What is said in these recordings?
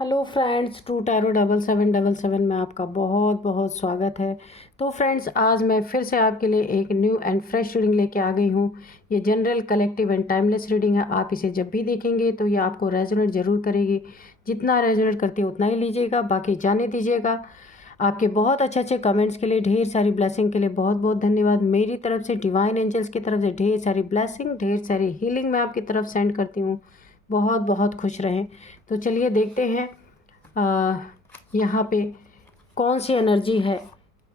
Hello friends, true tarot 7777 में आपका बहुत बहुत स्वागत है। तो फ्रेंड्स, आज मैं फिर से आपके लिए एक न्यू एंड फ्रेश रीडिंग लेके आ गई हूँ। ये general, collective and timeless reading है। आप इसे जब भी देखेंगे तो ये आपको रेजोनेट ज़रूर करेगी। जितना रेजोनेट करती है उतना ही लीजिएगा, बाकी जाने दीजिएगा। आपके बहुत अच्छे अच्छे कमेंट्स के लिए, ढेर सारी ब्लेसिंग के लिए बहुत बहुत धन्यवाद। मेरी तरफ से, डिवाइन एंजल्स की तरफ से ढेर सारी ब्लेसिंग, ढेर सारी हीलिंग मैं आपकी तरफ सेंड करती हूँ। बहुत बहुत खुश रहें। तो चलिए देखते हैं यहाँ पे कौन सी एनर्जी है,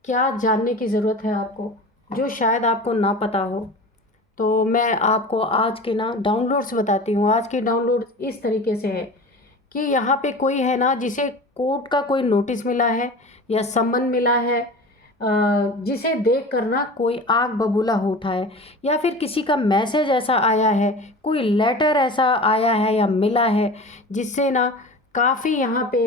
क्या जानने की ज़रूरत है आपको जो शायद आपको ना पता हो। तो मैं आपको आज के ना डाउनलोड्स बताती हूँ। आज के डाउनलोड इस तरीके से है कि यहाँ पे कोई है ना, जिसे कोर्ट का कोई नोटिस मिला है या सम्मन मिला है, जिसे देख कर ना कोई आग बबूला हो उठा है, या फिर किसी का मैसेज ऐसा आया है, कोई लेटर ऐसा आया है या मिला है जिससे ना काफ़ी यहाँ पे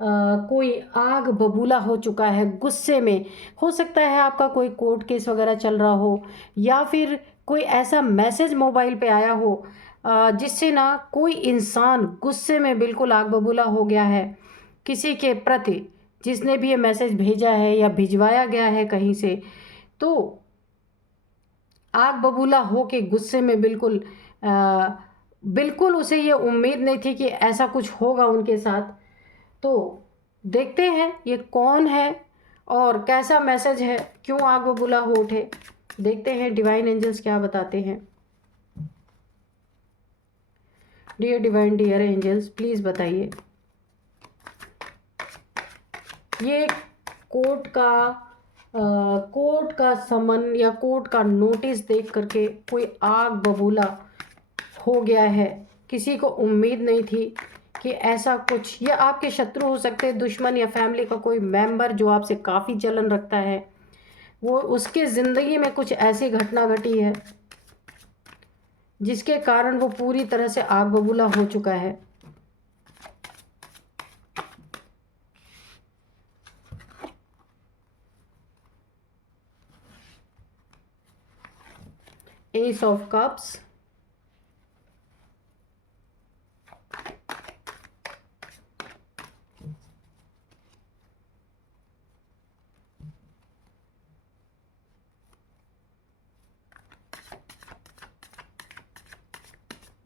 कोई आग बबूला हो चुका है गुस्से में। हो सकता है आपका कोई कोर्ट केस वगैरह चल रहा हो, या फिर कोई ऐसा मैसेज मोबाइल पे आया हो जिससे ना कोई इंसान गुस्से में बिल्कुल आग बबूला हो गया है किसी के प्रति, जिसने भी ये मैसेज भेजा है या भिजवाया गया है कहीं से। तो आग बबूला हो के गुस्से में बिल्कुल बिल्कुल उसे ये उम्मीद नहीं थी कि ऐसा कुछ होगा उनके साथ। तो देखते हैं ये कौन है और कैसा मैसेज है, क्यों आग बबूला हो उठे। देखते हैं डिवाइन एंजल्स क्या बताते हैं। Dear divine, dear angels, please बताइए। ये कोर्ट का कोर्ट का समन या कोर्ट का नोटिस देख करके कोई आग बबूला हो गया है। किसी को उम्मीद नहीं थी कि ऐसा कुछ, या आपके शत्रु हो सकते हैं, दुश्मन या फैमिली का कोई मेंबर जो आपसे काफ़ी जलन रखता है, वो उसके ज़िंदगी में कुछ ऐसी घटना घटी है जिसके कारण वो पूरी तरह से आग बबूला हो चुका है। एस ऑफ कप्स,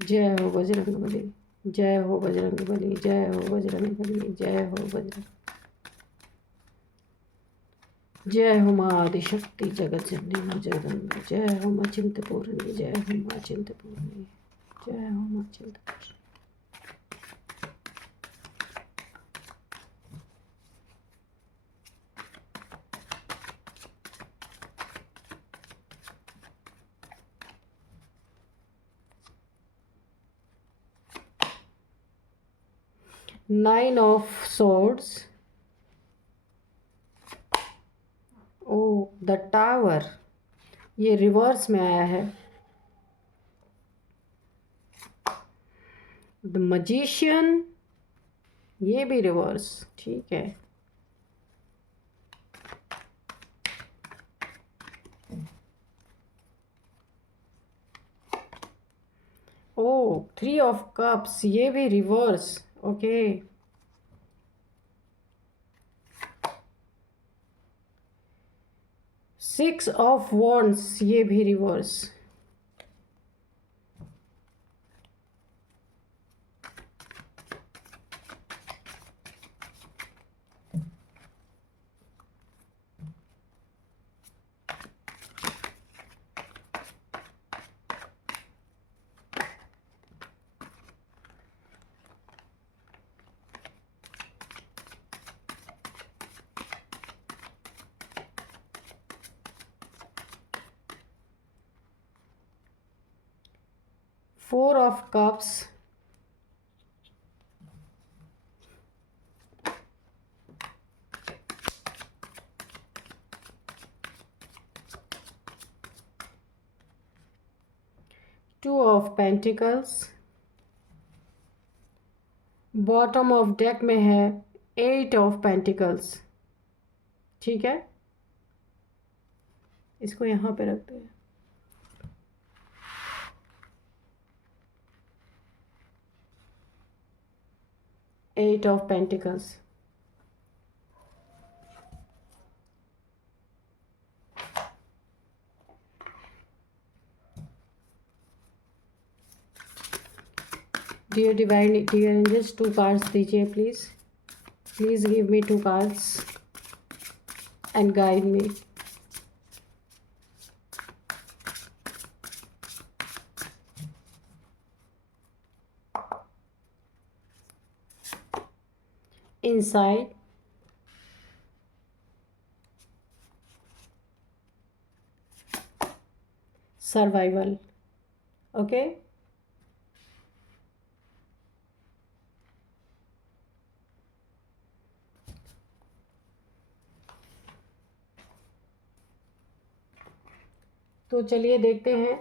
जय हो बजरंग बली, जय हो बजरंग बली, जय हो बजरंग बली, जय हो बजरंग, जय हो माँ आदिशक्ति जगत जननी माँ जगदम्बे, जय हो माँ चिंतपूर्णी, जय हो माँ चिंतपूर्णी, जय हो माँ चिंतपूर्णी। 9 ऑफ swords, ओ द टावर, ये रिवर्स में आया है। द मजिशियन, ये भी रिवर्स, ठीक है। ओ 3 ऑफ कप्स, ये भी रिवर्स, ओके। 6 ऑफ वॉन्ड्स, ये भी reverse. Four of cups, two of pentacles, bottom of deck में है 8 ऑफ पेंटिकल्स, ठीक है। इसको यहाँ पे रखते हैं। 8 of Pentacles. Dear Divine, dear Angels, 2 cards दीजिए please. Please give me 2 cards and guide me. Inside, survival. Okay. तो चलिए देखते हैं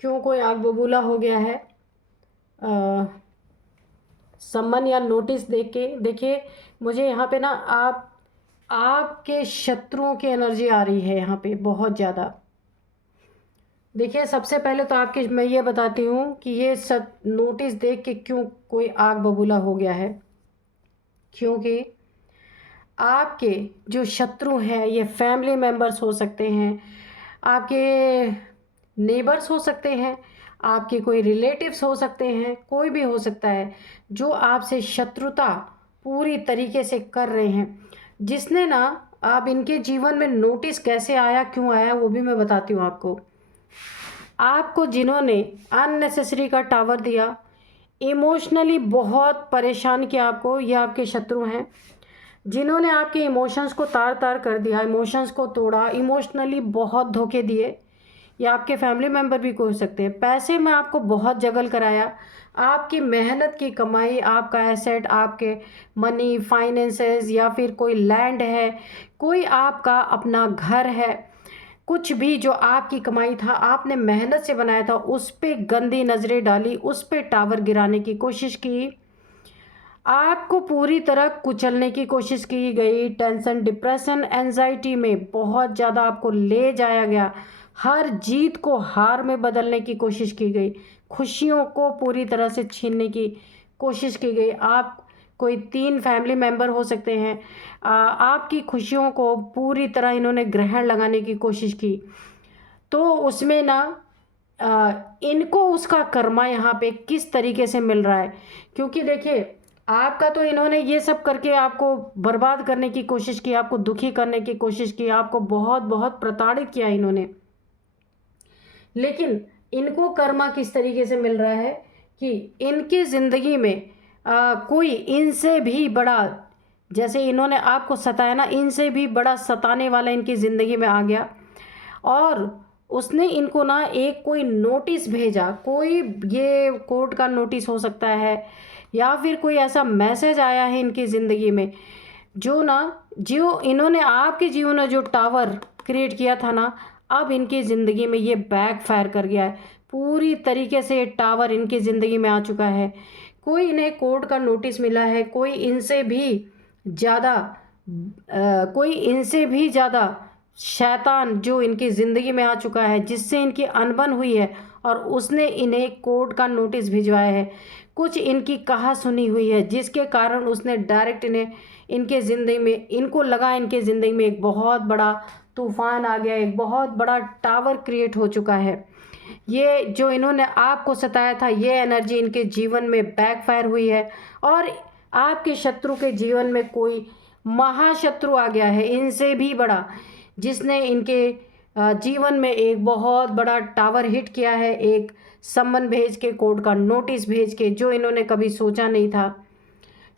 क्यों कोई आग बबूला हो गया है. सम्मन या नोटिस देख के देखिए, मुझे यहाँ पे ना आपके शत्रुओं की एनर्जी आ रही है यहाँ पे बहुत ज़्यादा. देखिए, सबसे पहले तो आपके मैं ये बताती हूँ कि ये सब नोटिस देख के क्यों कोई आग बबूला हो गया है. क्योंकि आपके जो शत्रु हैं ये फैमिली मेम्बर्स हो सकते हैं, आपके नेबर्स हो सकते हैं, आपके कोई रिलेटिव्स हो सकते हैं, कोई भी हो सकता है जो आपसे शत्रुता पूरी तरीके से कर रहे हैं. जिसने ना आप इनके जीवन में नोटिस कैसे आया, क्यों आया, वो भी मैं बताती हूँ आपको. आपको जिन्होंने अननेसेसरी का टावर दिया, इमोशनली बहुत परेशान किया आपको, ये आपके शत्रु हैं. जिन्होंने आपके इमोशंस को तार तार कर दिया, इमोशंस को तोड़ा, इमोशनली बहुत धोखे दिए, या आपके फैमिली मेम्बर भी हो सकते हैं. पैसे में आपको बहुत जगल कराया, आपकी मेहनत की कमाई, आपका एसेट, आपके मनी, फाइनेंसेस, या फिर कोई लैंड है, कोई आपका अपना घर है, कुछ भी जो आपकी कमाई था, आपने मेहनत से बनाया था, उस पर गंदी नज़रें डाली, उस पर टावर गिराने की कोशिश की, आपको पूरी तरह कुचलने की कोशिश की गई. टेंशन, डिप्रेशन, एंजाइटी में बहुत ज़्यादा आपको ले जाया गया. हर जीत को हार में बदलने की कोशिश की गई, खुशियों को पूरी तरह से छीनने की कोशिश की गई. आप कोई 3 फैमिली मेम्बर हो सकते हैं, आपकी खुशियों को पूरी तरह इन्होंने ग्रहण लगाने की कोशिश की. तो उसमें ना इनको उसका कर्मा यहाँ पे किस तरीके से मिल रहा है. क्योंकि देखिए, आपका तो इन्होंने ये सब करके आपको बर्बाद करने की कोशिश की, आपको दुखी करने की कोशिश की, आपको बहुत बहुत प्रताड़ित किया इन्होंने. लेकिन इनको कर्मा किस तरीके से मिल रहा है कि इनकी ज़िंदगी में कोई इनसे भी बड़ा, जैसे इन्होंने आपको सताया ना, इनसे भी बड़ा सताने वाला इनकी ज़िंदगी में आ गया. और उसने इनको ना एक कोई नोटिस भेजा, कोई ये कोर्ट का नोटिस हो सकता है, या फिर कोई ऐसा मैसेज आया है इनकी ज़िंदगी में जो इन्होंने आपके जीवन में जो टावर क्रिएट किया था ना, अब इनकी ज़िंदगी में ये बैक फायर कर गया है. पूरी तरीके से ये टावर इनकी ज़िंदगी में आ चुका है. कोई इन्हें कोर्ट का नोटिस मिला है, कोई इनसे भी ज़्यादा शैतान जो इनकी ज़िंदगी में आ चुका है, जिससे इनकी अनबन हुई है, और उसने इन्हें कोर्ट का नोटिस भिजवाया है. कुछ इनकी कहा सुनी हुई है, जिसके कारण उसने डायरेक्ट इनके ज़िंदगी में, इनको लगा इनके ज़िंदगी में एक बहुत बड़ा तूफ़ान आ गया, एक बहुत बड़ा टावर क्रिएट हो चुका है. ये जो इन्होंने आपको सताया था, ये एनर्जी इनके जीवन में बैकफायर हुई है, और आपके शत्रु के जीवन में कोई महाशत्रु आ गया है, इनसे भी बड़ा, जिसने इनके जीवन में एक बहुत बड़ा टावर हिट किया है. एक सम्मन भेज के, कोर्ट का नोटिस भेज के, जो इन्होंने कभी सोचा नहीं था.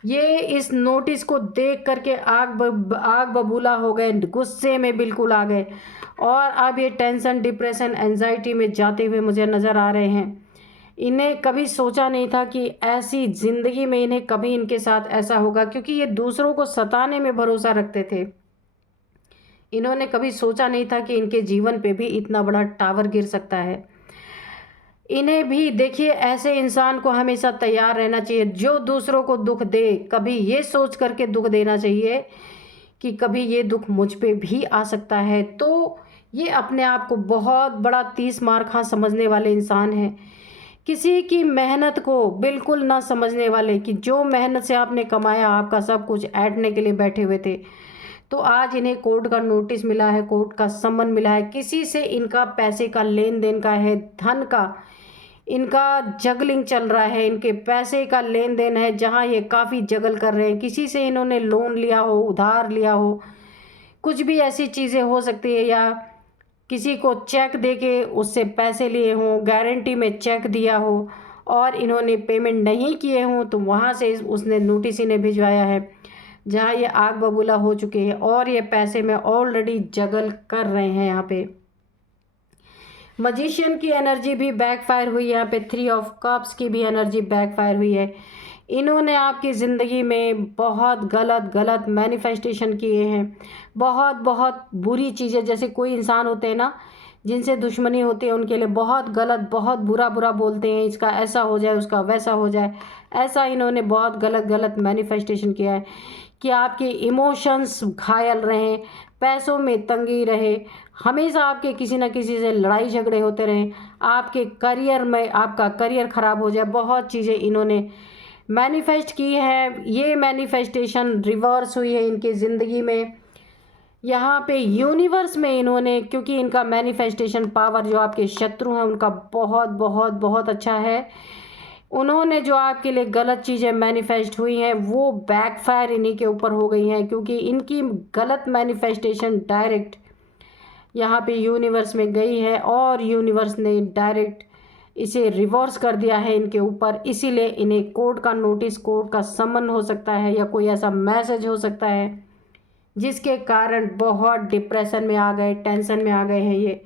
ये इस नोटिस को देख करके आग बबूला हो गए, गुस्से में बिल्कुल आ गए, और अब ये टेंशन, डिप्रेशन, एंजाइटी में जाते हुए मुझे नज़र आ रहे हैं. इन्हें कभी सोचा नहीं था कि ऐसी ज़िंदगी में इन्हें कभी इनके साथ ऐसा होगा, क्योंकि ये दूसरों को सताने में भरोसा रखते थे. इन्होंने कभी सोचा नहीं था कि इनके जीवन पे भी इतना बड़ा टावर गिर सकता है. इन्हें भी देखिए, ऐसे इंसान को हमेशा तैयार रहना चाहिए जो दूसरों को दुख दे. कभी ये सोच करके दुख देना चाहिए कि कभी ये दुख मुझ पे भी आ सकता है. तो ये अपने आप को बहुत बड़ा 30 मार खा समझने वाले इंसान हैं किसी की मेहनत को बिल्कुल ना समझने वाले, कि जो मेहनत से आपने कमाया, आपका सब कुछ ऐंठने के लिए बैठे हुए थे। तो आज इन्हें कोर्ट का नोटिस मिला है, कोर्ट का सम्मन मिला है, किसी से इनका पैसे का लेन देन का है, धन का इनका जगलिंग चल रहा है, इनके पैसे का लेन देन है, जहां ये काफ़ी जगल कर रहे हैं। किसी से इन्होंने लोन लिया हो, उधार लिया हो, कुछ भी ऐसी चीज़ें हो सकती है, या किसी को चेक देके उससे पैसे लिए हों, गारंटी में चेक दिया हो और इन्होंने पेमेंट नहीं किए हों, तो वहाँ से उसने नोटिस इन्हें भिजवाया है, जहाँ ये आग बबूला हो चुके हैं और ये पैसे में ऑलरेडी जगल कर रहे हैं। यहाँ पे मजिशियन की एनर्जी भी बैकफायर हुई है, यहाँ पे 3 ऑफ कप्स की भी एनर्जी बैकफायर हुई है। इन्होंने आपकी ज़िंदगी में बहुत गलत गलत मैनिफेस्टेशन किए हैं, बहुत बहुत बुरी चीज़ें। जैसे कोई इंसान होते हैं ना, जिनसे दुश्मनी होती है, उनके लिए बहुत गलत, बहुत बुरा बुरा बोलते हैं, इसका ऐसा हो जाए, उसका वैसा हो जाए। ऐसा इन्होंने बहुत गलत गलत मैनिफेस्टेशन किया है कि आपके इमोशंस घायल रहें, पैसों में तंगी रहे, हमेशा आपके किसी न किसी से लड़ाई झगड़े होते रहें, आपके करियर में आपका करियर ख़राब हो जाए। बहुत चीज़ें इन्होंने मैनिफेस्ट की है। ये मैनिफेस्टेशन रिवर्स हुई है इनकी ज़िंदगी में। यहाँ पे यूनिवर्स में इन्होंने, क्योंकि इनका मैनिफेस्टेशन पावर जो आपके शत्रु हैं उनका बहुत बहुत बहुत अच्छा है, उन्होंने जो आपके लिए गलत चीज़ें मैनिफेस्ट हुई हैं वो बैकफायर इन्हीं के ऊपर हो गई हैं, क्योंकि इनकी गलत मैनिफेस्टेशन डायरेक्ट यहाँ पे यूनिवर्स में गई है और यूनिवर्स ने डायरेक्ट इसे रिवर्स कर दिया है इनके ऊपर। इसीलिए इन्हें कोर्ट का नोटिस, कोर्ट का सम्मन हो सकता है, या कोई ऐसा मैसेज हो सकता है जिसके कारण बहुत डिप्रेशन में आ गए, टेंशन में आ गए हैं ये।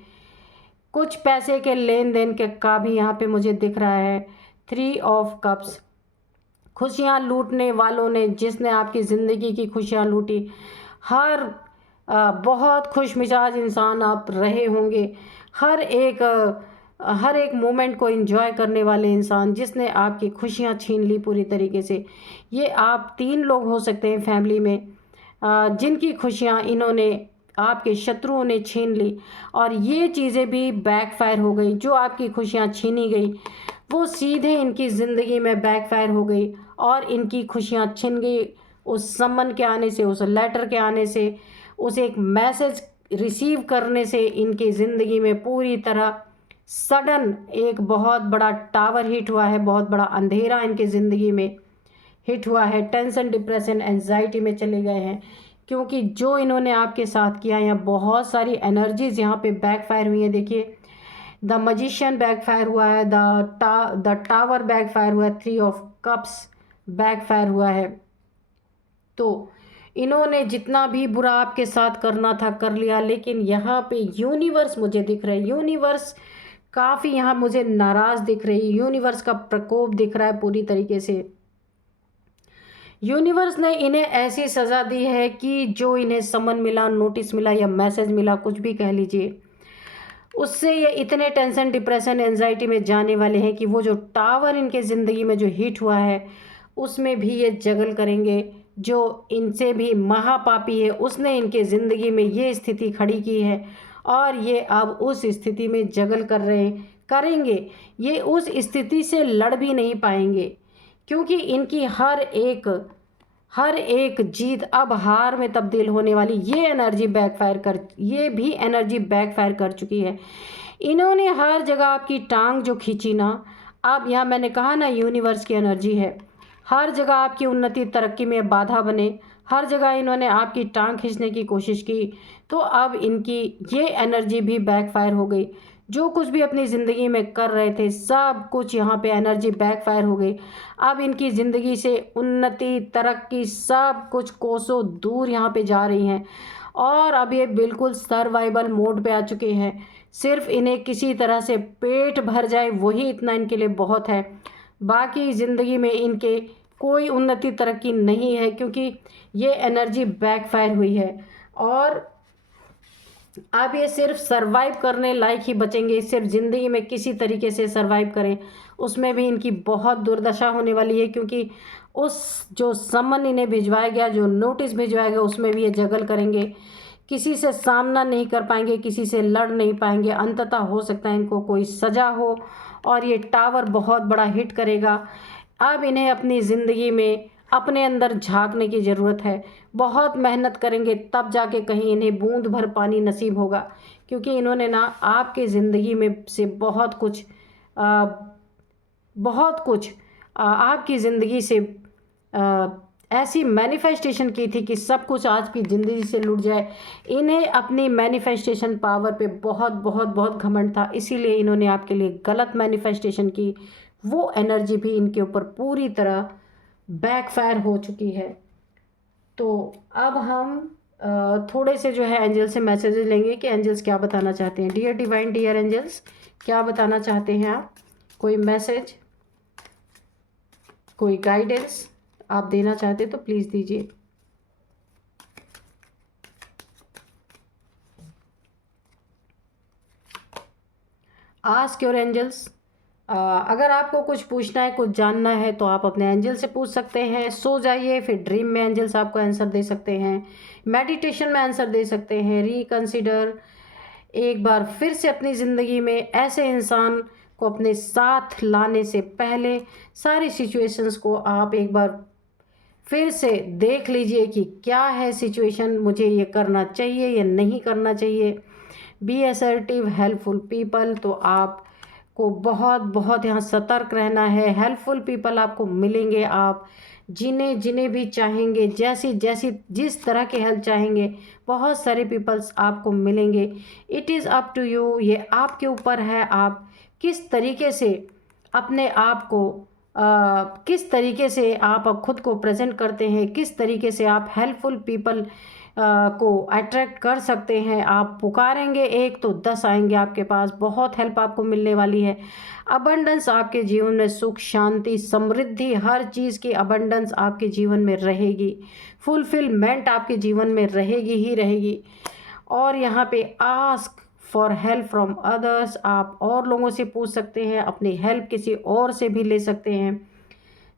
कुछ पैसे के लेन देन के का भी यहाँ पे मुझे दिख रहा है। 3 ऑफ कप्स, खुशियाँ लूटने वालों ने, जिसने आपकी ज़िंदगी की खुशियाँ लूटी, हर बहुत खुश मिजाज इंसान आप रहे होंगे, हर एक मोमेंट को एंजॉय करने वाले इंसान, जिसने आपकी खुशियाँ छीन ली पूरी तरीके से। ये आप 3 लोग हो सकते हैं फैमिली में, जिनकी खुशियाँ इन्होंने, आपके शत्रुओं ने छीन ली, और ये चीज़ें भी बैकफायर हो गई। जो आपकी खुशियाँ छीनी गई वो सीधे इनकी ज़िंदगी में बैकफायर हो गई और इनकी खुशियाँ छिन गई उस सम्मन के आने से, उस लेटर के आने से, उस एक मैसेज रिसीव करने से। इनकी ज़िंदगी में पूरी तरह सडन एक बहुत बड़ा टावर हिट हुआ है, बहुत बड़ा अंधेरा इनकी ज़िंदगी में हिट हुआ है। टेंशन, डिप्रेशन, एंजाइटी में चले गए हैं, क्योंकि जो इन्होंने आपके साथ किया, यहाँ बहुत सारी एनर्जीज यहाँ पे बैकफायर हुई हैं। देखिए, द मजिशियन बैकफायर हुआ है, द टावर बैकफायर हुआ है, 3 ऑफ कप्स बैकफायर हुआ है। तो इन्होंने जितना भी बुरा आपके साथ करना था कर लिया, लेकिन यहाँ पे यूनिवर्स मुझे दिख रहा है, यूनिवर्स काफ़ी यहाँ मुझे नाराज़ दिख रही है, यूनिवर्स का प्रकोप दिख रहा है पूरी तरीके से। यूनिवर्स ने इन्हें ऐसी सज़ा दी है कि जो इन्हें समन मिला, नोटिस मिला या मैसेज मिला, कुछ भी कह लीजिए, उससे ये इतने टेंशन, डिप्रेशन, एंजाइटी में जाने वाले हैं कि वो जो टावर इनके ज़िंदगी में जो हिट हुआ है उसमें भी ये जगल करेंगे। जो इनसे भी महापापी है उसने इनके ज़िंदगी में ये स्थिति खड़ी की है और ये अब उस स्थिति में जगल करेंगे। ये उस स्थिति से लड़ भी नहीं पाएंगे, क्योंकि इनकी हर एक जीत अब हार में तब्दील होने वाली। ये भी एनर्जी बैकफायर कर चुकी है। इन्होंने हर जगह आपकी टांग जो खींची ना, अब यहाँ मैंने कहा ना यूनिवर्स की एनर्जी है, हर जगह आपकी उन्नति तरक्की में बाधा बने, हर जगह इन्होंने आपकी टांग खींचने की कोशिश की, तो अब इनकी ये एनर्जी भी बैकफायर हो गई। जो कुछ भी अपनी ज़िंदगी में कर रहे थे सब कुछ यहाँ पे एनर्जी बैकफायर हो गई। अब इनकी ज़िंदगी से उन्नति, तरक्की सब कुछ कोसों दूर यहाँ पे जा रही हैं और अब ये बिल्कुल सर्वाइवल मोड पे आ चुके हैं। सिर्फ इन्हें किसी तरह से पेट भर जाए वही इतना इनके लिए बहुत है। बाकी ज़िंदगी में इनके कोई उन्नति तरक्की नहीं है, क्योंकि ये एनर्जी बैकफायर हुई है और अब ये सिर्फ सरवाइव करने लायक ही बचेंगे। सिर्फ ज़िंदगी में किसी तरीके से सरवाइव करें, उसमें भी इनकी बहुत दुर्दशा होने वाली है, क्योंकि उस जो समन इन्हें भिजवाया गया, जो नोटिस भिजवाया गया, उसमें भी ये जगल करेंगे। किसी से सामना नहीं कर पाएंगे, किसी से लड़ नहीं पाएंगे। अंततः हो सकता है इनको कोई सज़ा हो और ये टावर बहुत बड़ा हिट करेगा। अब इन्हें अपनी ज़िंदगी में अपने अंदर झांकने की ज़रूरत है। बहुत मेहनत करेंगे तब जाके कहीं इन्हें बूंद भर पानी नसीब होगा, क्योंकि इन्होंने ना आपके ज़िंदगी में से बहुत कुछ आपकी ज़िंदगी से ऐसी मैनिफेस्टेशन की थी कि सब कुछ आज की ज़िंदगी से लुट जाए। इन्हें अपनी मैनिफेस्टेशन पावर पे बहुत बहुत बहुत घमंड था, इसीलिए इन्होंने आपके लिए गलत मैनिफेस्टेशन की। वो एनर्जी भी इनके ऊपर पूरी तरह बैकफायर हो चुकी है। तो अब हम थोड़े से जो है एंजल से मैसेजेस लेंगे कि एंजल्स क्या बताना चाहते हैं। डियर डिवाइन, डियर एंजल्स, क्या बताना चाहते हैं आप? कोई मैसेज, कोई गाइडेंस आप देना चाहते तो प्लीज़ दीजिए। Ask your angels. अगर आपको कुछ पूछना है, कुछ जानना है तो आप अपने एंजल से पूछ सकते हैं। सो जाइए, फिर ड्रीम में एंजल्स आपको आंसर दे सकते हैं, मेडिटेशन में आंसर दे सकते हैं। रिकंसिडर, एक बार फिर से अपनी ज़िंदगी में ऐसे इंसान को अपने साथ लाने से पहले सारी सिचुएशंस को आप एक बार फिर से देख लीजिए कि क्या है सिचुएशन, मुझे ये करना चाहिए या नहीं करना चाहिए। बी असर्टिव, हेल्पफुल पीपल, तो आपको बहुत बहुत यहाँ सतर्क रहना है। हेल्पफुल पीपल आपको मिलेंगे, आप जिन्हें जिन्हें भी चाहेंगे, जैसी जैसी जिस तरह के हेल्प चाहेंगे, बहुत सारे पीपल्स आपको मिलेंगे। It is up to you, ये आपके ऊपर है, आप किस तरीके से अपने आप को किस तरीके से आप खुद को प्रेजेंट करते हैं, किस तरीके से आप हेल्पफुल पीपल को अट्रैक्ट कर सकते हैं। आप पुकारेंगे एक तो 10 आएंगे आपके पास, बहुत हेल्प आपको मिलने वाली है। अबंडेंस आपके जीवन में, सुख शांति समृद्धि हर चीज़ की अबंडेंस आपके जीवन में रहेगी। फुलफिलमेंट आपके जीवन में रहेगी ही रहेगी। और यहाँ पे ask for help from others, आप और लोगों से पूछ सकते हैं, अपनी हेल्प किसी और से भी ले सकते हैं।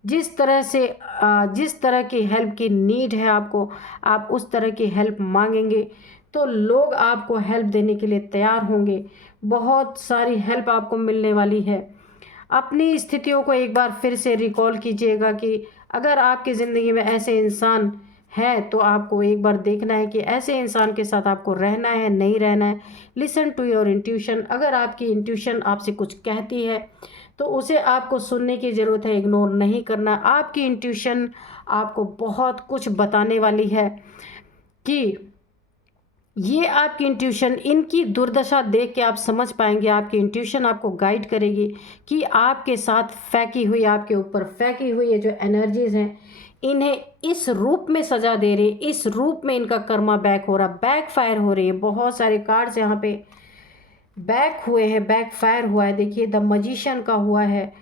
जिस तरह की हेल्प की नीड है आपको, आप उस तरह की हेल्प मांगेंगे तो लोग आपको हेल्प देने के लिए तैयार होंगे। बहुत सारी हेल्प आपको मिलने वाली है। अपनी स्थितियों को एक बार फिर से रिकॉल कीजिएगा कि अगर आपकी ज़िंदगी में ऐसे इंसान है तो आपको एक बार देखना है कि ऐसे इंसान के साथ आपको रहना है नहीं रहना है। लिसन टू योर इंट्यूशन, अगर आपकी इंट्यूशन आपसे कुछ कहती है तो उसे आपको सुनने की ज़रूरत है, इग्नोर नहीं करना। आपकी इंट्यूशन आपको बहुत कुछ बताने वाली है कि ये आपकी इंट्यूशन, इनकी दुर्दशा देख के आप समझ पाएंगे, आपकी इंट्यूशन आपको गाइड करेगी कि आपके साथ फेंकी हुई, आपके ऊपर फेंकी हुई ये जो एनर्जीज़ हैं, इन्हें इस रूप में सजा दे रही, इस रूप में इनका कर्मा बैक हो रहा, बैक फायर हो रही है। बहुत सारे कार्ड्स यहाँ पे बैक हुए हैं, बैक फायर हुआ है। देखिए द मजिशियन का हुआ है,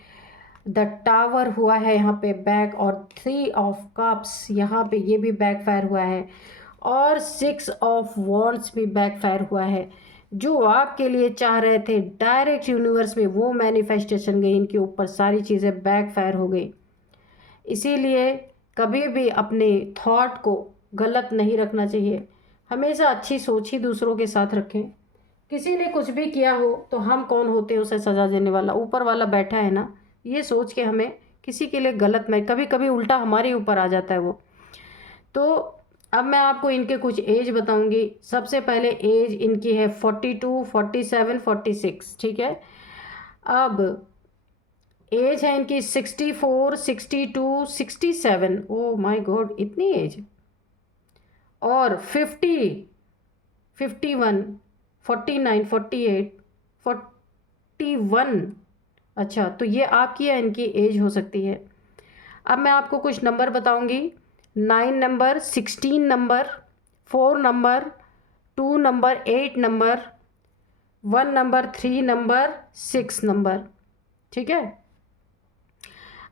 द टावर हुआ है यहाँ पे बैक, और 3 ऑफ कप्स यहाँ पे ये भी बैक फायर हुआ है, और 6 ऑफ वॉन्ड्स भी बैक फायर हुआ है। जो आपके लिए चाह रहे थे डायरेक्ट यूनिवर्स में वो मैनिफेस्टेशन गई, इनके ऊपर सारी चीज़ें बैक फायर हो गई। इसीलिए कभी भी अपने थॉट को गलत नहीं रखना चाहिए, हमेशा अच्छी सोच ही दूसरों के साथ रखें। किसी ने कुछ भी किया हो तो हम कौन होते हैं उसे सजा देने वाला, ऊपर वाला बैठा है ना, ये सोच के हमें किसी के लिए गलत में, कभी कभी उल्टा हमारे ऊपर आ जाता है वो। तो अब मैं आपको इनके कुछ एज बताऊंगी। सबसे पहले एज इनकी है 42, 47, 46, ठीक है। अब एज है इनकी 64, 62, 67, ओ माय गॉड इतनी एज, और 50, 51, 49, 48, 41। अच्छा, तो ये आपकी या इनकी एज हो सकती है। अब मैं आपको कुछ नंबर बताऊंगी। 9 number, 16 number, 4 number, 2 number, 8 number, 1 number, 3 number, 6 number, ठीक है।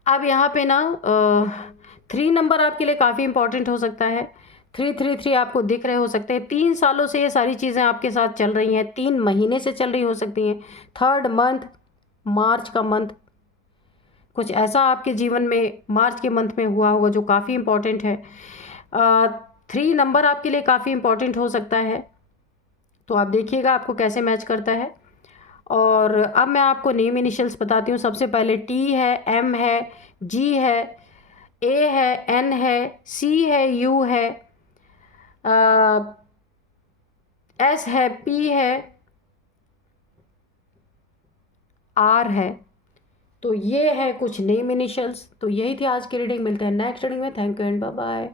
अब यहाँ पे ना 3 नंबर आपके लिए काफ़ी इंपॉर्टेंट हो सकता है। 333 आपको दिख रहे हो सकते हैं। 3 सालों से ये सारी चीज़ें आपके साथ चल रही हैं, 3 महीने से चल रही हो सकती हैं। 3rd मंथ, मार्च का मंथ, कुछ ऐसा आपके जीवन में मार्च के मंथ में हुआ होगा जो काफ़ी इम्पॉर्टेंट है। 3 नंबर आपके लिए काफ़ी इम्पॉर्टेंट हो सकता है, तो आप देखिएगा आपको कैसे मैच करता है। और अब मैं आपको नेम इनिशियल्स बताती हूँ। सबसे पहले टी है, एम है, जी है, ए है, एन है, सी है, यू है, एस है, पी है, आर है। तो ये है कुछ नेम इनिशियल्स। तो यही थी आज की रीडिंग। मिलते हैं नेक्स्ट रीडिंग में। Thank you and bye bye.